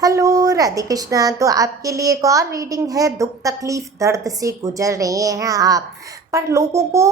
Hello Radhe Krishna. तो आपके लिए एक और रीडिंग है। दुख तकलीफ दर्द से गुजर रहे हैं आप, पर लोगों को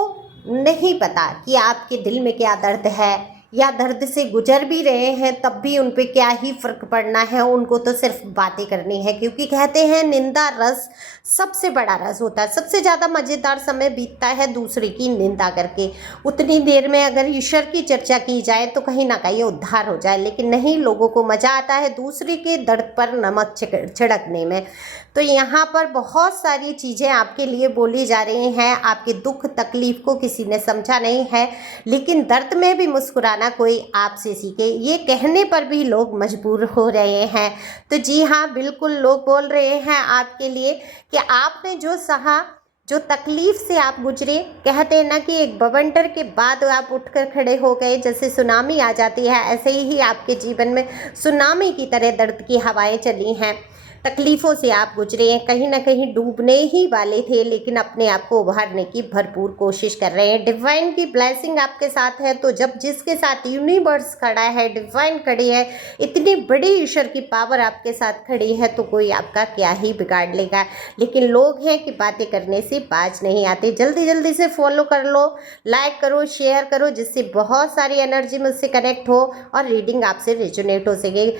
नहीं पता कि आपके दिल में क्या दर्द है, या दर्द से गुजर भी रहे हैं तब भी उन पे क्या ही फर्क पड़ना है। उनको तो सिर्फ बातें करनी है, क्योंकि कहते हैं निंदा रस सबसे बड़ा रस होता है। सबसे ज़्यादा मज़ेदार समय बीतता है दूसरे की निंदा करके। उतनी देर में अगर ईश्वर की चर्चा की जाए तो कहीं ना कहीं उद्धार हो जाए, लेकिन नहीं, लोगों को मज़ा आता है दूसरे के दर्द पर नमक छिड़कने में। तो यहाँ पर बहुत सारी चीज़ें आपके लिए बोली जा रही हैं। आपके दुख तकलीफ को किसी ने समझा नहीं है, लेकिन दर्द में भी मुस्कुराना कोई आपसे सीखे, ये कहने पर भी लोग मजबूर हो रहे हैं। तो जी हाँ, बिल्कुल लोग बोल रहे हैं आपके लिए कि आपने जो सहा, जो तकलीफ से आप गुजरे, कहते हैं ना कि एक बवंडर के बाद आप उठकर खड़े हो गए। जैसे सुनामी आ जाती है, ऐसे ही आपके जीवन में सुनामी की तरह दर्द की हवाएं चली हैं। तकलीफ़ों से आप गुजरे हैं, कहीं ना कहीं डूबने ही वाले थे, लेकिन अपने आप को उभारने की भरपूर कोशिश कर रहे हैं। डिवाइन की ब्लेसिंग आपके साथ है। तो जब जिसके साथ यूनिवर्स खड़ा है, डिवाइन खड़ी है, इतनी बड़ी ईश्वर की पावर आपके साथ खड़ी है, तो कोई आपका क्या ही बिगाड़ लेगा। लेकिन लोग हैं कि बातें करने से बाज नहीं आते। जल्दी जल्दी से फॉलो कर लो, लाइक करो, शेयर करो, जिससे बहुत सारी एनर्जी मुझसे कनेक्ट हो और रीडिंग आपसे रेजोनेट हो सके।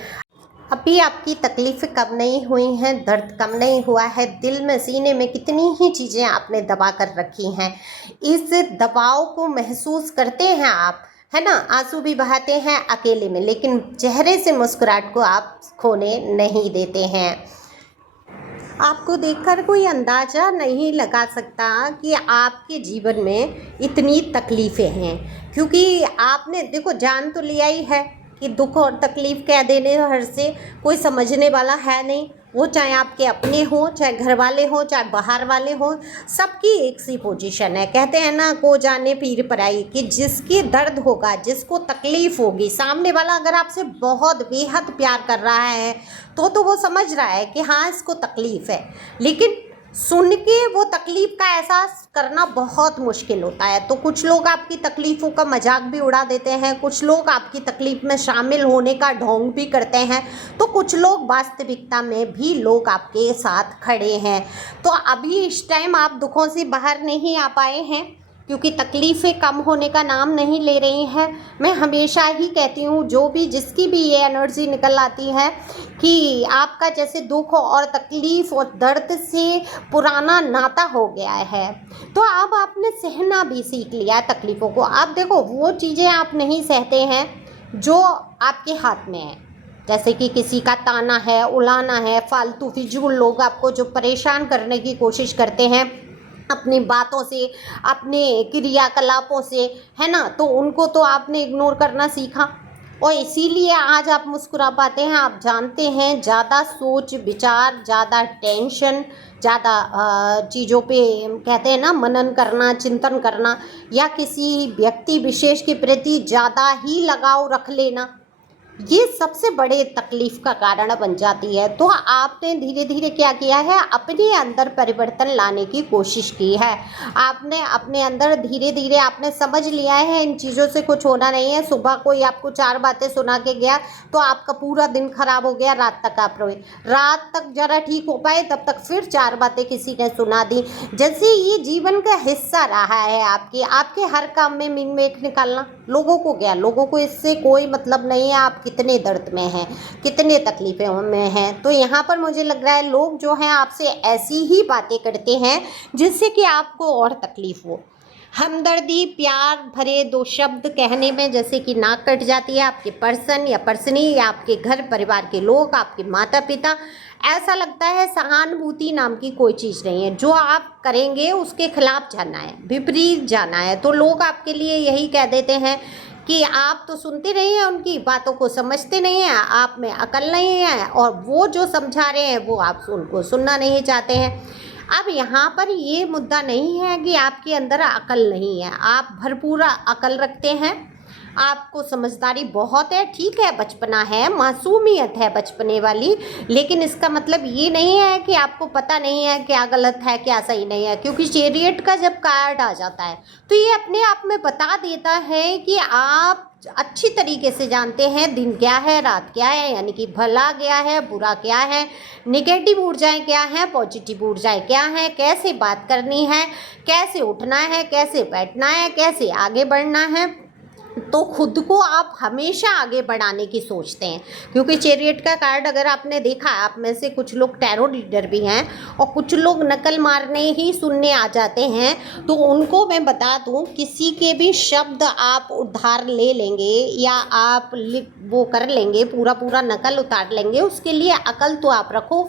अभी आपकी तकलीफ़ें कम नहीं हुई हैं, दर्द कम नहीं हुआ है। दिल में, सीने में कितनी ही चीज़ें आपने दबा कर रखी हैं। इस दबाव को महसूस करते हैं आप, है ना। आंसू भी बहाते हैं अकेले में, लेकिन चेहरे से मुस्कुराहट को आप खोने नहीं देते हैं। आपको देखकर कोई अंदाज़ा नहीं लगा सकता कि आपके जीवन में इतनी तकलीफ़ें हैं, क्योंकि आपने देखो जान तो लिया ही है कि दुख और तकलीफ़ कह देने हर से कोई समझने वाला है नहीं। वो चाहे आपके अपने हों, चाहे घर वाले हों, चाहे बाहर वाले हों, सबकी एक सी पोजीशन है। कहते हैं ना, को जाने पीर पराई, कि जिसकी दर्द होगा, जिसको तकलीफ़ होगी, सामने वाला अगर आपसे बहुत बेहद प्यार कर रहा है तो वो समझ रहा है कि हाँ इसको तकलीफ़ है, लेकिन सुन के वो तकलीफ़ का एहसास करना बहुत मुश्किल होता है। तो कुछ लोग आपकी तकलीफ़ों का मजाक भी उड़ा देते हैं, कुछ लोग आपकी तकलीफ़ में शामिल होने का ढोंग भी करते हैं, तो कुछ लोग वास्तविकता में भी लोग आपके साथ खड़े हैं। तो अभी इस टाइम आप दुखों से बाहर नहीं आ पाए हैं, क्योंकि तकलीफ़ें कम होने का नाम नहीं ले रही हैं। मैं हमेशा ही कहती हूँ, जो भी जिसकी भी ये एनर्जी निकल आती है कि आपका जैसे दुख और तकलीफ़ और दर्द से पुराना नाता हो गया है, तो अब आपने सहना भी सीख लिया है तकलीफ़ों को। आप देखो, वो चीज़ें आप नहीं सहते हैं जो आपके हाथ में है। जैसे कि किसी का ताना है, उलाना है, फालतू फिजूल लोग आपको जो परेशान करने की कोशिश करते हैं अपनी बातों से, अपने क्रियाकलापों से, है ना, तो उनको तो आपने इग्नोर करना सीखा, और इसीलिए आज आप मुस्कुरा पाते हैं। आप जानते हैं, ज़्यादा सोच विचार, ज़्यादा टेंशन, ज़्यादा चीज़ों पे कहते हैं ना मनन करना, चिंतन करना, या किसी व्यक्ति विशेष के प्रति ज़्यादा ही लगाव रख लेना, ये सबसे बड़े तकलीफ़ का कारण बन जाती है। तो आपने धीरे धीरे क्या किया है, अपने अंदर परिवर्तन लाने की कोशिश की है। आपने अपने अंदर धीरे धीरे आपने समझ लिया है इन चीज़ों से कुछ होना नहीं है। सुबह कोई आपको 4 बातें सुना के गया तो आपका पूरा दिन खराब हो गया, रात तक आप रोए, रात तक ज़रा ठीक हो पाए तब तक फिर 4 बातें किसी ने सुना दी। जैसे ये जीवन का हिस्सा रहा है आपके हर काम में मिंग मेख निकालना। लोगों को क्या, लोगों को इससे कोई मतलब नहीं है आप कितने दर्द में हैं, कितने तकलीफ़ों में हैं। तो यहाँ पर मुझे लग रहा है लोग जो हैं आपसे ऐसी ही बातें करते हैं जिससे कि आपको और तकलीफ़ हो। हमदर्दी, प्यार भरे 2 शब्द कहने में जैसे कि नाक कट जाती है आपके पर्सन या पर्सनी, या आपके घर परिवार के लोग, आपके माता पिता। ऐसा लगता है सहानुभूति नाम की कोई चीज़ नहीं है। जो आप करेंगे उसके खिलाफ जाना है, विपरीत जाना है। तो लोग आपके लिए यही कह देते हैं कि आप तो सुनते नहीं हैं, उनकी बातों को समझते नहीं हैं, आप में अकल नहीं है, और वो जो समझा रहे हैं वो आप उनको सुनना नहीं चाहते हैं। अब यहाँ पर ये मुद्दा नहीं है कि आपके अंदर अकल नहीं है, आप भरपूर अकल रखते हैं, आपको समझदारी बहुत है। ठीक है, बचपना है, मासूमियत है बचपने वाली, लेकिन इसका मतलब ये नहीं है कि आपको पता नहीं है क्या गलत है क्या सही नहीं है। क्योंकि चैरियट का जब कार्ड आ जाता है तो ये अपने आप में बता देता है कि आप अच्छी तरीके से जानते हैं दिन क्या है, रात क्या है, यानी कि भला क्या है, बुरा क्या है, नेगेटिव ऊर्जाएं क्या हैं, पॉजिटिव ऊर्जाएं क्या हैं, कैसे बात करनी है, कैसे उठना है, कैसे बैठना है, कैसे आगे बढ़ना है। तो खुद को आप हमेशा आगे बढ़ाने की सोचते हैं, क्योंकि चैरियट का कार्ड अगर आपने देखा, आप में से कुछ लोग टैरो रीडर भी हैं और कुछ लोग नकल मारने ही सुनने आ जाते हैं। तो उनको मैं बता दूं, किसी के भी शब्द आप उधार ले लेंगे या आप वो कर लेंगे, पूरा पूरा नकल उतार लेंगे, उसके लिए अकल तो आप रखो,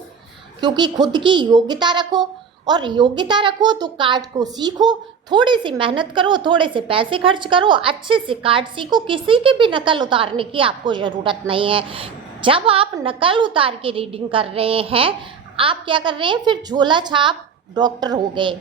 क्योंकि खुद की योग्यता रखो, और योग्यता रखो तो कार्ड को सीखो, थोड़ी सी मेहनत करो, थोड़े से पैसे खर्च करो, अच्छे से कार्ड सीखो। किसी की भी नकल उतारने की आपको ज़रूरत नहीं है। जब आप नकल उतार के रीडिंग कर रहे हैं, आप क्या कर रहे हैं, फिर झोला छाप डॉक्टर हो गए,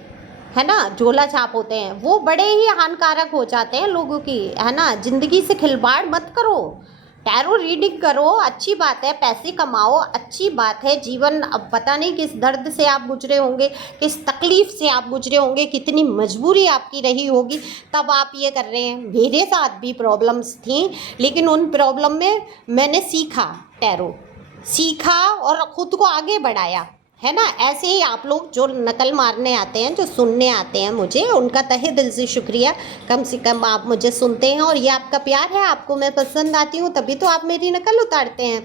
है ना, झोला छाप होते हैं, वो बड़े ही हानिकारक हो जाते हैं लोगों की, है ना। ज़िंदगी से खिलवाड़ मत करो, टैरो रीडिंग करो, अच्छी बात है, पैसे कमाओ, अच्छी बात है। जीवन अब पता नहीं किस दर्द से आप गुजरे होंगे, किस तकलीफ़ से आप गुजरे होंगे, कितनी मजबूरी आपकी रही होगी, तब आप ये कर रहे हैं। मेरे साथ भी प्रॉब्लम्स थी, लेकिन उन प्रॉब्लम में मैंने टैरो सीखा और ख़ुद को आगे बढ़ाया, है ना। ऐसे ही आप लोग जो नकल मारने आते हैं, जो सुनने आते हैं मुझे, उनका तहे दिल से शुक्रिया। कम से कम आप मुझे सुनते हैं और ये आपका प्यार है, आपको मैं पसंद आती हूँ, तभी तो आप मेरी नकल उतारते हैं,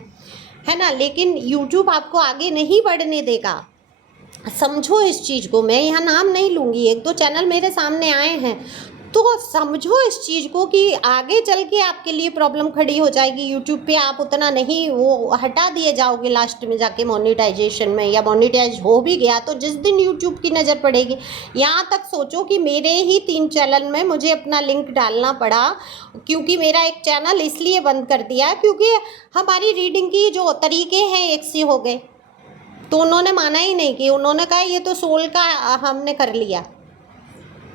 है ना। लेकिन यूट्यूब आपको आगे नहीं बढ़ने देगा, समझो इस चीज़ को। मैं यहाँ नाम नहीं लूँगी, एक दो चैनल मेरे सामने आए हैं, तो समझो इस चीज़ को कि आगे चल के आपके लिए प्रॉब्लम खड़ी हो जाएगी। यूट्यूब पे आप उतना नहीं, वो हटा दिए जाओगे लास्ट में जाके मोनेटाइजेशन में, या मोनेटाइज हो भी गया तो जिस दिन यूट्यूब की नज़र पड़ेगी। यहाँ तक सोचो कि मेरे ही 3 चैनल में मुझे अपना लिंक डालना पड़ा, क्योंकि मेरा एक चैनल इसलिए बंद कर दिया क्योंकि हमारी रीडिंग की जो तरीके हैं एक से हो गए। तो उन्होंने माना ही नहीं, कि उन्होंने कहा ये तो सोल का हमने कर लिया।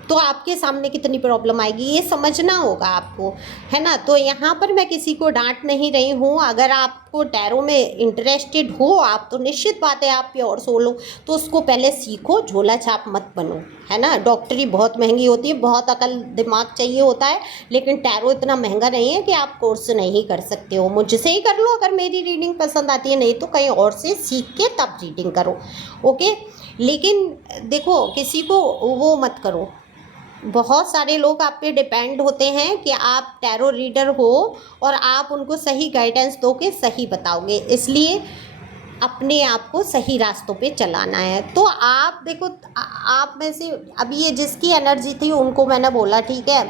तो आपके सामने कितनी प्रॉब्लम आएगी, ये समझना होगा आपको, है ना। तो यहाँ पर मैं किसी को डांट नहीं रही हूँ। अगर आपको टैरो में इंटरेस्टेड हो आप, तो निश्चित बात है आप प्योर सोल हो, तो उसको पहले सीखो, झोला छाप मत बनो, है ना। डॉक्टरी बहुत महंगी होती है, बहुत अकल दिमाग चाहिए होता है, लेकिन टैरो इतना महंगा नहीं है कि आप कोर्स नहीं कर सकते हो। मुझसे ही कर लो अगर मेरी रीडिंग पसंद आती है, नहीं तो कहीं और से सीख के तब रीडिंग करो, ओके। लेकिन देखो, किसी को वो मत करो। बहुत सारे लोग आप पे डिपेंड होते हैं कि आप टैरो रीडर हो और आप उनको सही गाइडेंस दोगे, सही बताओगे, इसलिए अपने आप को सही रास्तों पे चलाना है। तो आप देखो, आप में से अभी ये जिसकी एनर्जी थी उनको मैंने बोला, ठीक है,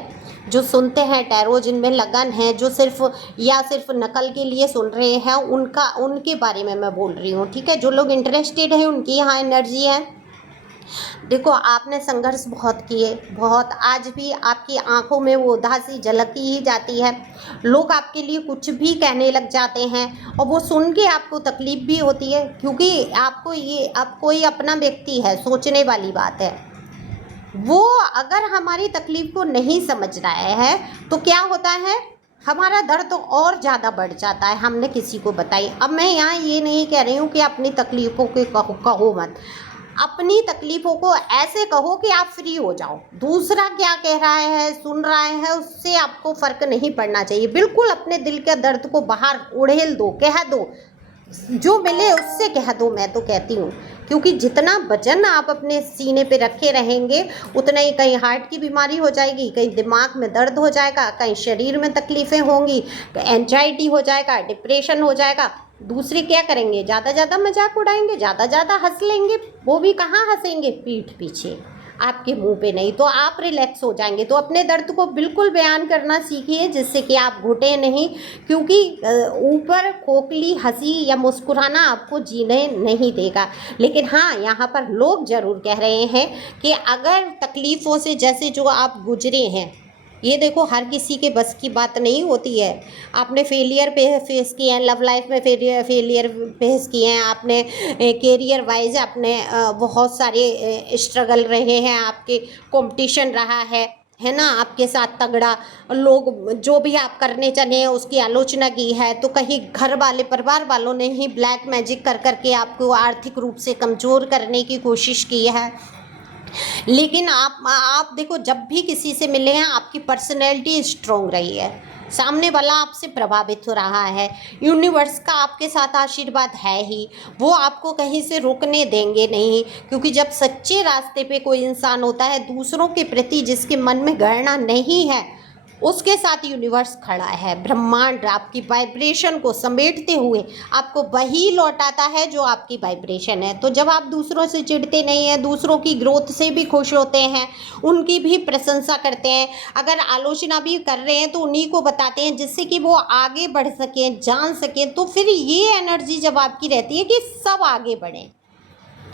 जो सुनते हैं टैरो, जिनमें लगन है, जो सिर्फ नकल के लिए सुन रहे हैं, उनके बारे में मैं बोल रही हूँ, ठीक है। जो लोग इंटरेस्टेड हैं उनकी यहाँ एनर्जी है। देखो, आपने संघर्ष बहुत किए, बहुत, आज भी आपकी आंखों में वो उदासी झलकती ही जाती है। लोग आपके लिए कुछ भी कहने लग जाते हैं और वो सुन के आपको तकलीफ़ भी होती है, क्योंकि आप कोई अपना व्यक्ति है, सोचने वाली बात है। वो अगर हमारी तकलीफ़ को नहीं समझ रहा है तो क्या होता है, हमारा दर्द तो और ज़्यादा बढ़ जाता है, हमने किसी को बताई। अब मैं यहाँ ये नहीं कह रही हूँ कि अपनी तकलीफ़ों के कहो मत, अपनी तकलीफ़ों को ऐसे कहो कि आप फ्री हो जाओ। दूसरा क्या कह रहा है, सुन रहा है, उससे आपको फ़र्क नहीं पड़ना चाहिए। बिल्कुल अपने दिल के दर्द को बाहर उड़ेल दो, कह दो, जो मिले उससे कह दो, मैं तो कहती हूँ। क्योंकि जितना वजन आप अपने सीने पे रखे रहेंगे, उतना ही कहीं हार्ट की बीमारी हो जाएगी, कहीं दिमाग में दर्द हो जाएगा, कहीं शरीर में तकलीफ़ें होंगी, एंजाइटी हो जाएगा, डिप्रेशन हो जाएगा। दूसरे क्या करेंगे, ज़्यादा मजाक उड़ाएंगे, ज़्यादा हंस लेंगे। वो भी कहाँ हंसेंगे, पीठ पीछे, आपके मुंह पे नहीं। तो आप रिलैक्स हो जाएंगे। तो अपने दर्द को बिल्कुल बयान करना सीखिए, जिससे कि आप घुटे नहीं, क्योंकि ऊपर खोखली हंसी या मुस्कुराना आपको जीने नहीं देगा। लेकिन हाँ, यहाँ पर लोग ज़रूर कह रहे हैं कि अगर तकलीफ़ों से जैसे जो आप गुजरे हैं, ये देखो, हर किसी के बस की बात नहीं होती है। आपने फेलियर पे फेस किए हैं, लव लाइफ में फेलियर फेस किए हैं, आपने कैरियर वाइज आपने बहुत सारे स्ट्रगल रहे हैं, आपके कंपटीशन रहा है ना, आपके साथ तगड़ा। लोग जो भी आप करने चले हैं उसकी आलोचना की है, तो कहीं घर वाले, परिवार वालों ने ही ब्लैक मैजिक कर करके आपको आर्थिक रूप से कमज़ोर करने की कोशिश की है। लेकिन आप देखो, जब भी किसी से मिले हैं, आपकी पर्सनैलिटी स्ट्रॉन्ग रही है, सामने वाला आपसे प्रभावित हो रहा है, यूनिवर्स का आपके साथ आशीर्वाद है ही, वो आपको कहीं से रुकने देंगे नहीं। क्योंकि जब सच्चे रास्ते पे कोई इंसान होता है, दूसरों के प्रति जिसके मन में घृणा नहीं है, उसके साथ यूनिवर्स खड़ा है। ब्रह्मांड आपकी वाइब्रेशन को समेटते हुए आपको वही लौटाता है जो आपकी वाइब्रेशन है। तो जब आप दूसरों से चिढ़ते नहीं हैं, दूसरों की ग्रोथ से भी खुश होते हैं, उनकी भी प्रशंसा करते हैं, अगर आलोचना भी कर रहे हैं तो उन्हीं को बताते हैं जिससे कि वो आगे बढ़ सकें, जान सकें, तो फिर ये एनर्जी जब आपकी रहती है कि सब आगे बढ़ें,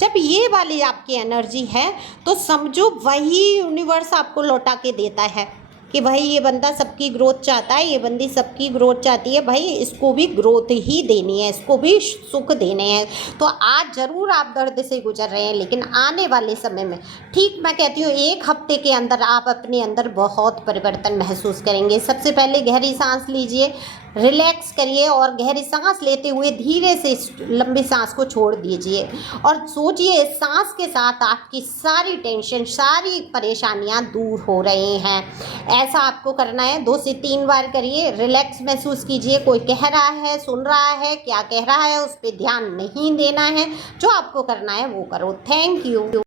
जब ये वाली आपकी एनर्जी है, तो समझो वही यूनिवर्स आपको लौटा के देता है कि भाई ये बंदा सबकी ग्रोथ चाहता है, ये बंदी सबकी ग्रोथ चाहती है, भाई इसको भी ग्रोथ ही देनी है, इसको भी सुख देने हैं। तो आज ज़रूर आप दर्द से गुजर रहे हैं, लेकिन आने वाले समय में, ठीक मैं कहती हूँ 1 हफ्ते के अंदर आप अपने अंदर बहुत परिवर्तन महसूस करेंगे। सबसे पहले गहरी सांस लीजिए, रिलैक्स करिए और गहरी सांस लेते हुए धीरे से इस लंबी सांस को छोड़ दीजिए और सोचिए इस सांस के साथ आपकी सारी टेंशन, सारी परेशानियां दूर हो रही हैं। ऐसा आपको करना है, 2 से 3 बार करिए, रिलैक्स महसूस कीजिए। कोई कह रहा है, सुन रहा है, क्या कह रहा है उस पर ध्यान नहीं देना है, जो आपको करना है वो करो। Thank you.